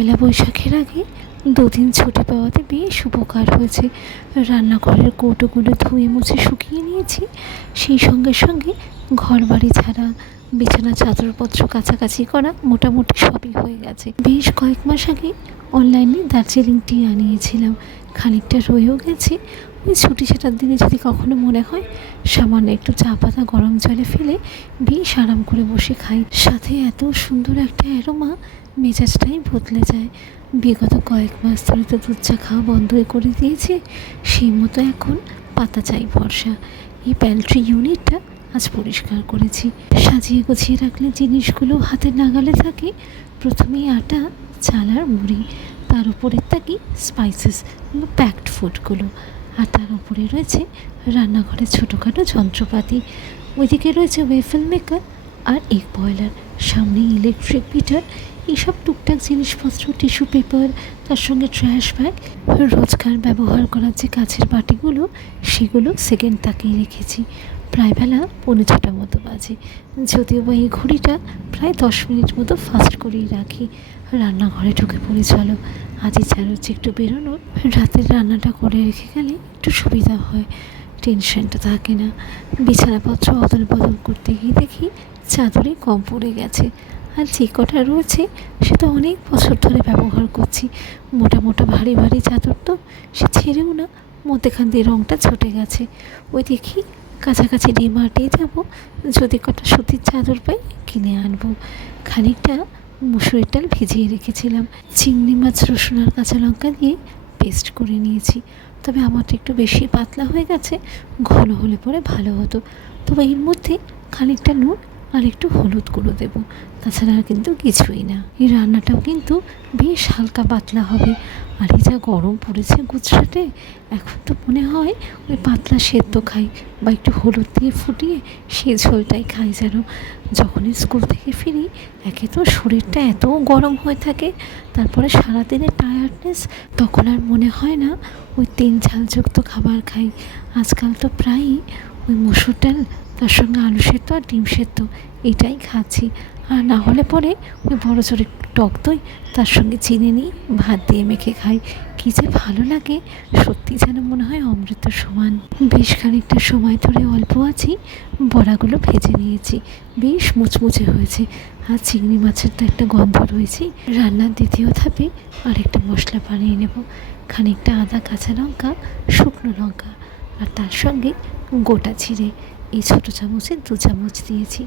পয়লা বৈশাখের আগে দুদিন ছুটি পাওয়াতে বেশ উপকার হয়েছে। রান্নাঘরের কৌটোগুলো ধুয়ে মুছে শুকিয়ে নিয়েছি। সেই সঙ্গে সঙ্গে ঘর বাড়ি ঝাড়া, বিছানা চাদরপত্র কাছাকাছি করা মোটামুটি সবই হয়ে গেছে। বেশ কয়েক মাস আগে অনলাইনে দার্জিলিং টি আনিয়েছিলাম, খানিকটা রয়েও গেছে। ওই ছুটি ছাটার দিনে যদি কখনো মনে হয় সামান্য একটু চা পাতা গরম জলে ফেলে বেশ আরাম করে বসে খাই। সাথে এত সুন্দর একটা অ্যারোমা, মেজাজটাই বদলে যায়। বিগত কয়েক মাস ধরে তো দুধ চা খাওয়া বন্ধই করে দিয়েছে, সেই মতো এখন পাতা চাই ভরসা। এই প্যান্ট্রি ইউনিটটা আজ পরিষ্কার করেছি। সাজিয়ে গুছিয়ে রাখলে জিনিসগুলো হাতের নাগালে থাকে। প্রথমেই আটা, চাল আর মুড়ি, তার উপরের থাকি স্পাইসেস বা প্যাকড ফুডগুলো, আর তার উপরে রয়েছে রান্নাঘরের ছোটোখাটো যন্ত্রপাতি। ওইদিকে রয়েছে ওয়েফেল মেকার আর এগ বয়লার, সামনে ইলেকট্রিক বিটার, এইসব টুকটাক জিনিসপত্র, টিস্যু পেপার, তার সঙ্গে ট্র্যাশ ব্যাগ, রোজকার ব্যবহার করার যে কাচের বাটিগুলো, সেগুলো সেকেন্ড তাকিয়ে রেখেছি। প্রায় বেলা 6:45 মতো বাজে, যদিও বা এই ঘড়িটা প্রায় 10 মিনিট মতো ফাস্ট করেই রাখি। রান্নাঘরে ঢুকে পড়ে, চলো আজ ইচ্ছা হচ্ছে একটু বেরোনোর। রাতের রান্নাটা করে রেখে গেলে একটু সুবিধা হয়, টেনশনটা থাকে না। বিছানাপত্র অদল বদল করতে গিয়ে দেখি চাদরে কম পড়ে গেছে, আর যে কটা রয়েছে সে তো অনেক বছর ধরে ব্যবহার করছি। মোটা মোটা ভারী ভারী চাদর তো, সে ছেড়েও না, মধ্যেখান দিয়ে রঙটা ছুটে গেছে। ওই দেখি কাছাকাছি ডিমার্টে যাব, যদি কটা সুতির চাদর পাই কিনে আনবো। খানিকটা মুসুরির ডাল ভিজিয়ে রেখেছিলাম, চিংড়ি মাছ, রসুন আর কাঁচা লঙ্কা দিয়ে পেস্ট করে নিয়েছি। তবে আমারটা একটু বেশি পাতলা হয়ে গেছে, ঘন হলে পরে ভালো হতো। তবে এর মধ্যে খানিকটা নুন আর একটু হলুদ গুঁড়ো দেবো, তাছাড়া আর কিন্তু কিছুই না। এই রান্নাটাও কিন্তু বেশ হালকা পাতলা হবে। আর এই যা গরম পড়েছে গুজরাটে, এখন তো মনে হয় ওই পাতলা সেদ্ধ খাই, বা একটু হলুদ দিয়ে ফুটিয়ে সেই ঝোলটাই খাই যেন। যখনই স্কুল থেকে ফিরি, একে তো শরীরটা এত গরম হয়ে থাকে, তারপরে সারাদিনের টায়ার্ডনেস, তখন আর মনে হয় না ওই তেল ঝালযুক্ত খাবার খাই। আজকাল তো প্রায়ই ওই মসুর ডাল, তার সঙ্গে আলু সেদ্ধ আর ডিম সেদ্ধ, এটাই খাচ্ছি। আর না হলে পরে ওই বড় জোরে টক দই, তার সঙ্গে চিনি নিয়ে ভাত দিয়ে মেখে খাই। কী যে ভালো লাগে, সত্যি যেন মনে হয় অমৃত সমান। বেশ খানিকটা সময় ধরে অল্প আছি, বড়াগুলো ভেজে নিয়েছি, বেশ মুচমুচে হয়েছে। আর চিংড়ি মাছের তো একটা গন্ধ রয়েছে। রান্নার দ্বিতীয় ধাপে আরেকটা মশলা বানিয়ে নেব। খানিকটা আদা, কাঁচা লঙ্কা, শুকনো লঙ্কা, আর তার সঙ্গে গোটা জিরে, এই ছোটো চামচে 2 চামচ দিয়েছি।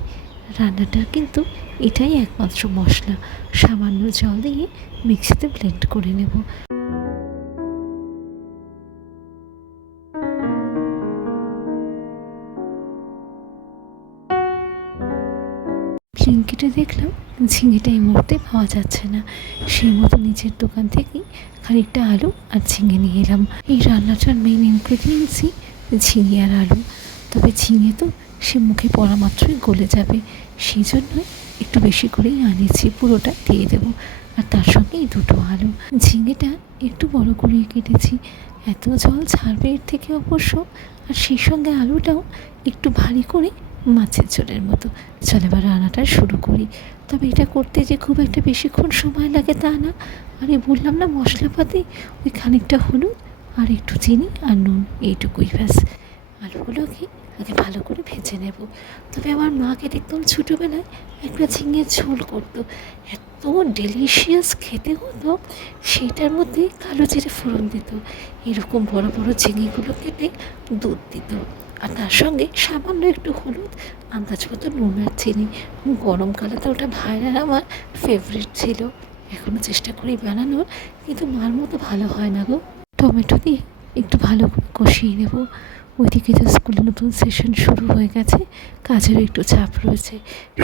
রান্নাটা কিন্তু এটাই একমাত্র মশলা। সামান্য জল দিয়ে মিক্সিতে ব্লেন্ড করে নেব। ব্লিঙ্কিটে দেখলাম ঝিঙেটা এই মুহূর্তে পাওয়া যাচ্ছে না, সেই মতো নিজের দোকান থেকেই খানিকটা আলু আর ঝিঙে নিয়ে এলাম। এই রান্নাটার মেইন ইনগ্রেডিয়েন্টসই ঝিঙে আর আলু। তবে ঝিঙে তো সে মুখে পড়া মাত্রই গলে যাবে, সেই জন্যই একটু বেশি করেই আনিয়েছি, পুরোটা দিয়ে দেবো। আর তার সঙ্গে এই 2টো আলু। ঝিঙেটা একটু বড় করে কেটেছি, এত জল ছাড়বে এর থেকে অবশ্য। আর সেই সঙ্গে আলুটাও একটু ভারী করে, মাছের ঝোলের মতো। চল এবার রান্নাটা শুরু করি। তবে এটা করতে যে খুব একটা বেশিক্ষণ সময় লাগে তা না। আর এই বললাম না মশলাপাতি, ওই খানিকটা হলুদ আর একটু চিনি আর নুন, এইটুকুই ব্যাস। আলুগুলোকে আগে ভালো করে ভেজে নেব। তবে আমার মাকে দেখতাম ছোটোবেলায় একটা ঝিঙের ঝোল করতো, এত ডেলিশিয়াস খেতে হতো। সেইটার মধ্যে কালো জিরে ফোড়ন দিত, এরকম বড় বড় ঝিঙেগুলো কেটে দুধ দিত, আর তার সঙ্গে সামান্য একটু হলুদ, আন্দাজ মতো নুন আর চিনি। গরমকালে তো ওটা ভাইরাল আমার ফেভারিট ছিল। এখনও চেষ্টা করি বানানোর, কিন্তু মার মতো ভালো হয় না গো। টমেটো দিয়ে একটু ভালো করে কষিয়ে নেব। ওইদিকে তো স্কুলে নতুন সেশন শুরু হয়ে গেছে, কাজেরও একটু চাপ রয়েছে।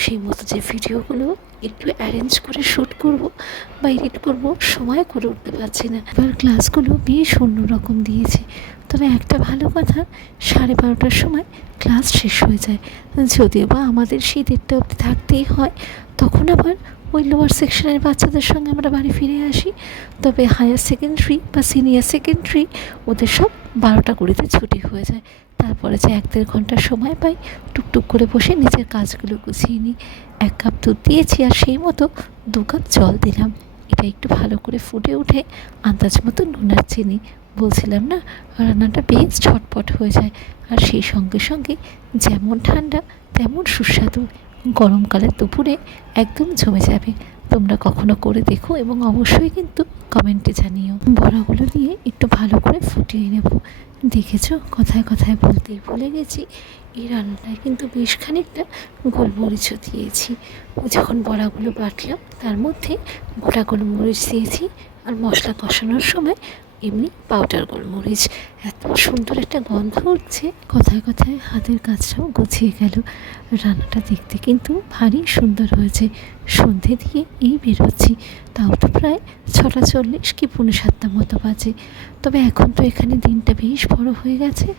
সেই মতো যে ভিডিওগুলো একটু অ্যারেঞ্জ করে শ্যুট করব বা এডিট করব, সময় করে উঠতে পারছি না। এবার ক্লাসগুলো বেশ অন্যরকম দিয়েছে। তবে একটা ভালো কথা, 12:30টার সময় ক্লাস শেষ হয়ে যায়। যদিও বা আমাদের সেই 1:30 অবধি থাকতেই হয়, তখন আবার ওই লোয়ার সেকশনের বাচ্চাদের সঙ্গে আমরা বাড়ি ফিরে আসি। তবে হায়ার সেকেন্ডারি বা সিনিয়র সেকেন্ডারি, ওদের সব 12:20তে ছুটি হয়ে যায়। তারপরে যে 1-1.5 ঘন্টা সময় পাই, টুকটুক করে বসে নিজের কাজগুলো গুছিয়ে নিই। 1 কাপ দুধ দিয়েছি, আর সেই মতো 2 কাপ জল দিলাম। এটা একটু ভালো করে ফুটে উঠে আন্দাজ মতো নুন আর চিনি, বলছিলাম না রান্নাটা বেশ ঝটপট হয়ে যায়। আর সেই সঙ্গে সঙ্গে যেমন ঠান্ডা তেমন সুস্বাদু, গরমকালের দুপুরে একদম জমে যাবে। তোমরা কখনো করে দেখো এবং অবশ্যই কিন্তু কমেন্টে জানিও। বড়াগুলো দিয়ে একটু ভালো করে ফুটিয়ে নেব। দেখেছো, কথায় কথায় বলতেই ভুলে গেছি, এই রান্নাটায় কিন্তু বেশ খানিকটা গোলমরিচও দিয়েছি। যখন বড়াগুলো বাটলাম তার মধ্যে গোটা গোলমরিচ দিয়েছি, আর মশলা কষানোর সময় এমনি পাউডার গোলমরিচ। এত সুন্দর একটা গন্ধ উঠছে, কথায় কথায় হাতের কাজটাও গুছিয়ে গেল। রান্নাটা দেখতে কিন্তু ভারী সুন্দর হয়েছে। সন্ধে দিয়ে এই বেরোচ্ছি, তাও তো প্রায় 6:40 কি 6:45 মতো বাজে। তবে এখন তো এখানে দিনটা বেশ বড় হয়ে গেছে।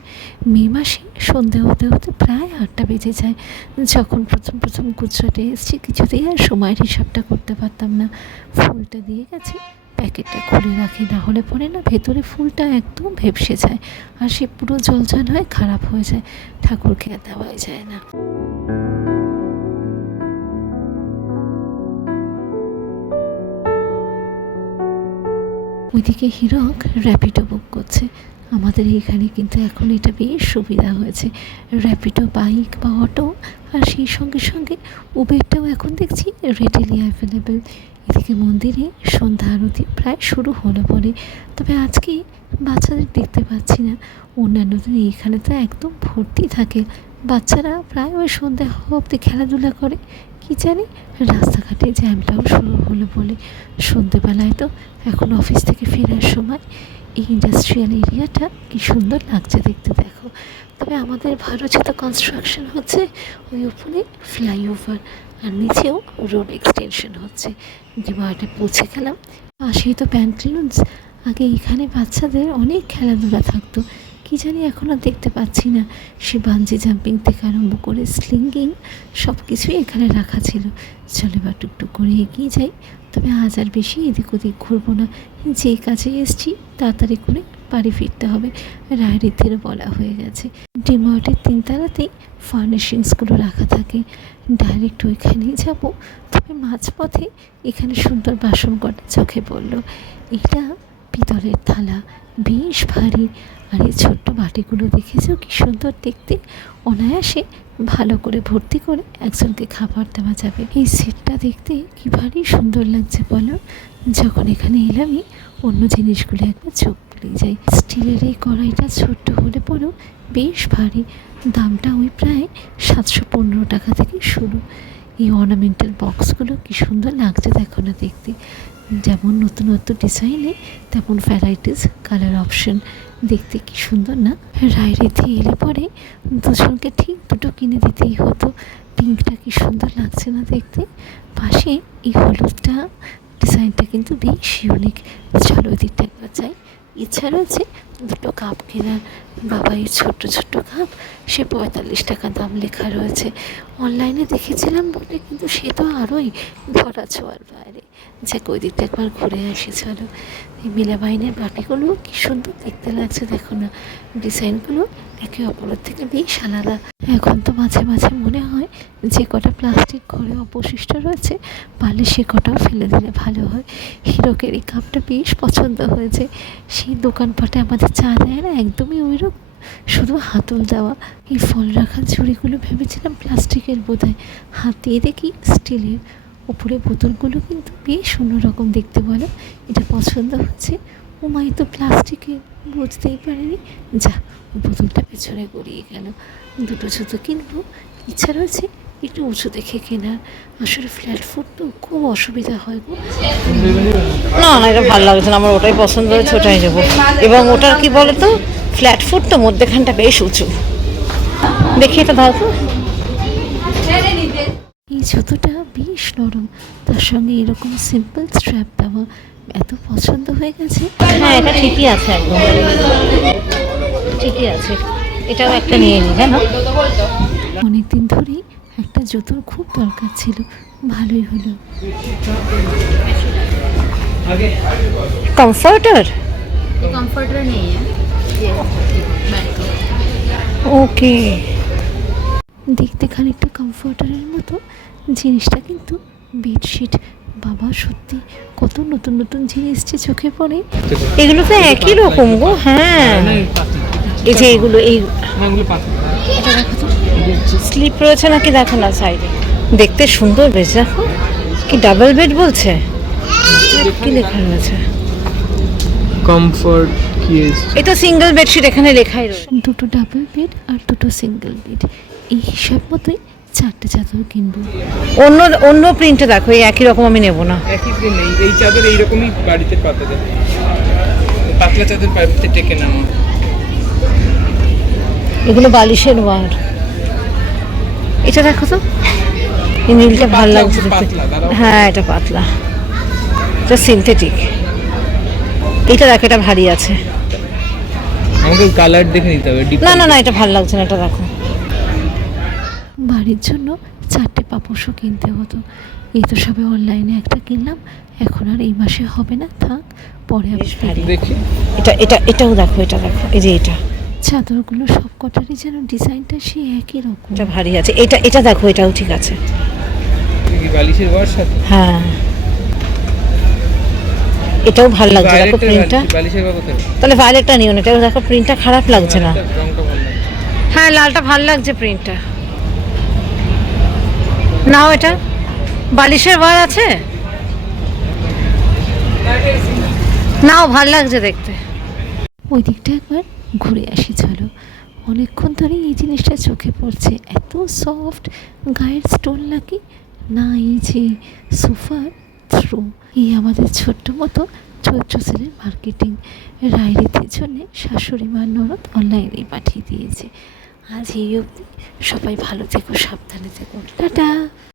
মে মাসে সন্ধে হতে হতে প্রায় 8টা বেজে যায়। যখন প্রথম প্রথম গুজরাটে এসেছি কিছুতেই আর সময়ের হিসাবটা করতে পারতাম না। ফুলটা দিয়ে গেছি, প্যাকেটটা খুলে রাখি, না হলে পরে না ভেতরে ফুলটা একদম ভেপসে যায়, আর সে পুরো জলজাল হয়ে খারাপ হয়ে যায়, ঠাকুরকে আর দেওয়াই যায় না। ওইদিকে হিরক র্যাপিডো বুক করছে। আমাদের এখানে কিন্তু এখন এটা বেশ সুবিধা হয়েছে, র্যাপিডো, বাইক বা অটো, আর সেই সঙ্গে সঙ্গে উবেরটাও এখন দেখছি রেডিলি অ্যাভেলেবেল। এদিকে মন্দিরে সন্ধ্যা আরতি প্রায় শুরু হলো বলে, তবে আজকে বাচ্চাদের দেখতে পাচ্ছি না। অন্যান্য দিন এখানে তো একদম ভর্তি থাকে, বাচ্চারা প্রায় ওই সন্ধ্যা হওয়া অবধি খেলাধুলা করে। কি জানি রাস্তাঘাটে জ্যামটাও শুরু হলো বলে। সন্ধেবেলায় তো এখন অফিস থেকে ফেরার সময় এই ইন্ডাস্ট্রিয়াল এরিয়াটা কি সুন্দর লাগছে দেখতে, দেখো। তবে আমাদের ভারতে তো কনস্ট্রাকশন হচ্ছে, ওই উপরে ফ্লাইওভার আর নিচেও রোড এক্সটেনশন হচ্ছে। ডিমার্টে পৌঁছে গেলাম, পাশেই তো প্যান্টলুন্স। আগে এখানে বাচ্চাদের অনেক খেলাধুলা থাকতো, কি জানি এখন আর দেখতে পাচ্ছি না। সে বাঞ্জি জাম্পিং থেকে আরম্ভ করে স্লিঙ্গিং সব কিছুই এখানে রাখা ছিল। চলে বা টুকটুক করে এগিয়ে যাই। তবে আজ আর বেশি এদিক ওদিক ঘুরবো না, যে কাজে এসছি তাড়াতাড়ি করে বাড়ি ফিরতে হবে, রায়রিতেরও বলা হয়ে গেছে। ডিমার্টের 3তলাতেই ফার্নিশিংসগুলো রাখা থাকে, ডাইরেক্ট ওইখানেই যাব। তবে মাঝপথে এখানে সুন্দর বাসন কটা চোখে পড়লো। এটা পিতলের থালা, বেশ ভারী, আর এই ছোট্ট বাটিগুলো দেখেছো কি সুন্দর দেখতে। অনায়াসে ভালো করে ভর্তি করে একজনকে খাবার দেওয়া যাবে। এই সেটটা দেখতে কি ভারী সুন্দর লাগছে বলো। যখন এখানে এলামই অন্য জিনিসগুলো একবার চোখ পড়ে যায়। স্টিলের এই কড়াইটা ছোট্ট হলে পরেও বেশ ভারী, দামটা ওই প্রায় 715 টাকা থেকে শুরু। এই অর্নামেন্টাল বক্সগুলো কি সুন্দর লাগছে দেখো না দেখতে, যেমন নতুন নতুন ডিজাইনে তেমন ভ্যারাইটিস কালার অপশন, দেখতে কি সুন্দর না। রায়রিতে এলে পরে দুজনকে ঠিক দুটো কিনে দিতেই হতো। পিঙ্কটা কি সুন্দর লাগছে না দেখতে, পাশে এই হলুদটা ডিজাইনটা কিন্তু বেশ ইউনিক। চলো ওই দিকটা একবার যাই। ইচ্ছা রয়েছে দুটো কাপ কেনার, বাবা এই ছোট্ট ছোট্ট কাপ, সে 45 টাকা দাম লেখা রয়েছে। অনলাইনে দেখেছিলাম বলে কিন্তু সে তো আরোই ধরা ছোঁয়ার বাইরে। যাক ওই দিকটা একবার ঘুরে আসি চলো। এই মিলাবাইনের বাটিগুলো কি সুন্দর দেখতে লাগছে দেখো না, ডিজাইনগুলো একে অপরের থেকে বেশ আলাদা। এখন তো মাঝে মাঝে মনে হয় যে কটা প্লাস্টিক ঘরে অবশিষ্ট রয়েছে পারলে সে কটাও ফেলে দিলে ভালো হয়। হিরকের এই কাপটা বেশ পছন্দ হয়েছে। সেই দোকানপাটে আমাদের চা দেয় না একদমই ওইরকম, শুধু হাতল দেওয়া। এই ফল রাখার ঝুড়িগুলো ভেবেছিলাম প্লাস্টিকের, বোধহয় হাত দিয়ে দেখি স্টিলের। ওপরে বোতলগুলো কিন্তু বেশ অন্যরকম দেখতে বলো। এটা পছন্দ হচ্ছে। ও মাই তো প্লাস্টিকের, বুঝতেই পারিনি। যা, বোতলটা পেছনে গড়িয়ে গেল। দুটো জুতো কিনবো, ইচ্ছা রয়েছে একটু উঁচু দেখে কেনার। আসলে ফ্ল্যাট ফুট তো খুব অসুবিধা হয় গো। না না, এটা ভালো লাগছে না আমার, ওটাই পছন্দ হয়েছে, ওটাই যাবো। এবং ওটার কি বলতো, ফ্ল্যাট ফুট তো, মধ্যেখানটা বেশ উঁচু। দেখি এটা দাও তো। এই জুতোটা বেশ নরম, তার সঙ্গে এরকম সিম্পল স্ট্র্যাপ দেওয়া, এত পছন্দ হয়ে গেছে। হ্যাঁ, এটা ঠিকই আছে, একদম ঠিকই আছে। এটাও একটা নিয়ে নিই জানো। অনেকদিন ধরেই একটা জুতোর খুব দরকার ছিল, ভালোই হলো। কমফর্টার कंफर्टर नहीं है ये बैक का। ওকে। দেখতে খানিকটা কমফর্টারের মতো, জিনিসটা কিন্তু বেডশিট, বাবা সত্যি কত নতুন নতুন জিনিস যে চোখে পড়ে। এগুলো তো একই রকম গো। হ্যাঁ, এই যে এগুলো, এই এটা দেখো তো, স্লিপ রয়েছে নাকি দেখো না সাইডে, দেখতে সুন্দর বেশ। দেখো কি ডাবল বেড বলছে, কি লেখা রয়েছে, কমফর্ট কি এসছে। এই তো সিঙ্গেল বেডশিট এখানে লেখাই রয়েছে। দুটো ডাবল বেড আর দুটো সিঙ্গেল বেড, এই হিসাব মতোই 4টে চাদর কিনবো। অন্য অন্য প্রিন্টে দেখো, এই একই রকম আমি নেব না। একই দিন এই চাদর এইরকমই বাড়িতে পাতা যায়, পাতলা চাদর বাড়িতে টেকে নেওয়া। এগুলো বালিশের ওয়ার। এটা দেখো তো, এই নীলটা ভালো লাগছে দেখতে। পাতলা, দাঁড়াও। হ্যাঁ এটা পাতলা, এটা সিনথেটিক। এটা দেখো, এটা ভারী আছে। আমাকে কালার দেখে নিতে হবে। না না না, এটা ভালো লাগছে না, এটা দেখো। বাড়ির জন্য 4টে পাপোশও কিনতে হতো, এই তো সবে অনলাইনে একটা কিনলাম, এখন আর এই মাসে হবে না, থাক পরে আবার বেশ ভারী। দেখি এটাও দেখো, এটা দেখো, এই যে এটা, চাদরগুলো সব কটারই যেন ডিজাইনটা সেই একই রকম। এটা ভারী আছে। এটা দেখো, এটাও ঠিক আছে। এই বালিশের ওয়ার সাথে হ্যাঁ এটাও ভালো লাগছে, দেখো প্রিন্টটা। বালিশের ওয়ার কোথায়? তাহলে ভায়োলেটটা নিও না, এটাও দেখো প্রিন্টটা খারাপ লাগছে না। রংটা ভালো লাগছে। হ্যাঁ লালটা ভালো লাগছে প্রিন্টটা। নাও, এটা বালিশের ওয়ার আছে, নাও ভাল লাগছে দেখতে। ওই দিকটা একবার ঘুরে আসি চলো, অনেকক্ষণ ধরে এই জিনিসটা চোখে পড়ছে, এত সফট, গায়ের স্টোন লাগে না। এই যে সোফার থ্রো, এই আমাদের ছোট্ট মতো চৈত্র সেলের মার্কেটিং, রায়রিতির জন্যে শাশুড়ি মার ননদ অনলাইনেই পাঠিয়ে দিয়েছে। আজ এই অবধি, সবাই ভালো থেকো, সাবধানে থেকো, টাটা।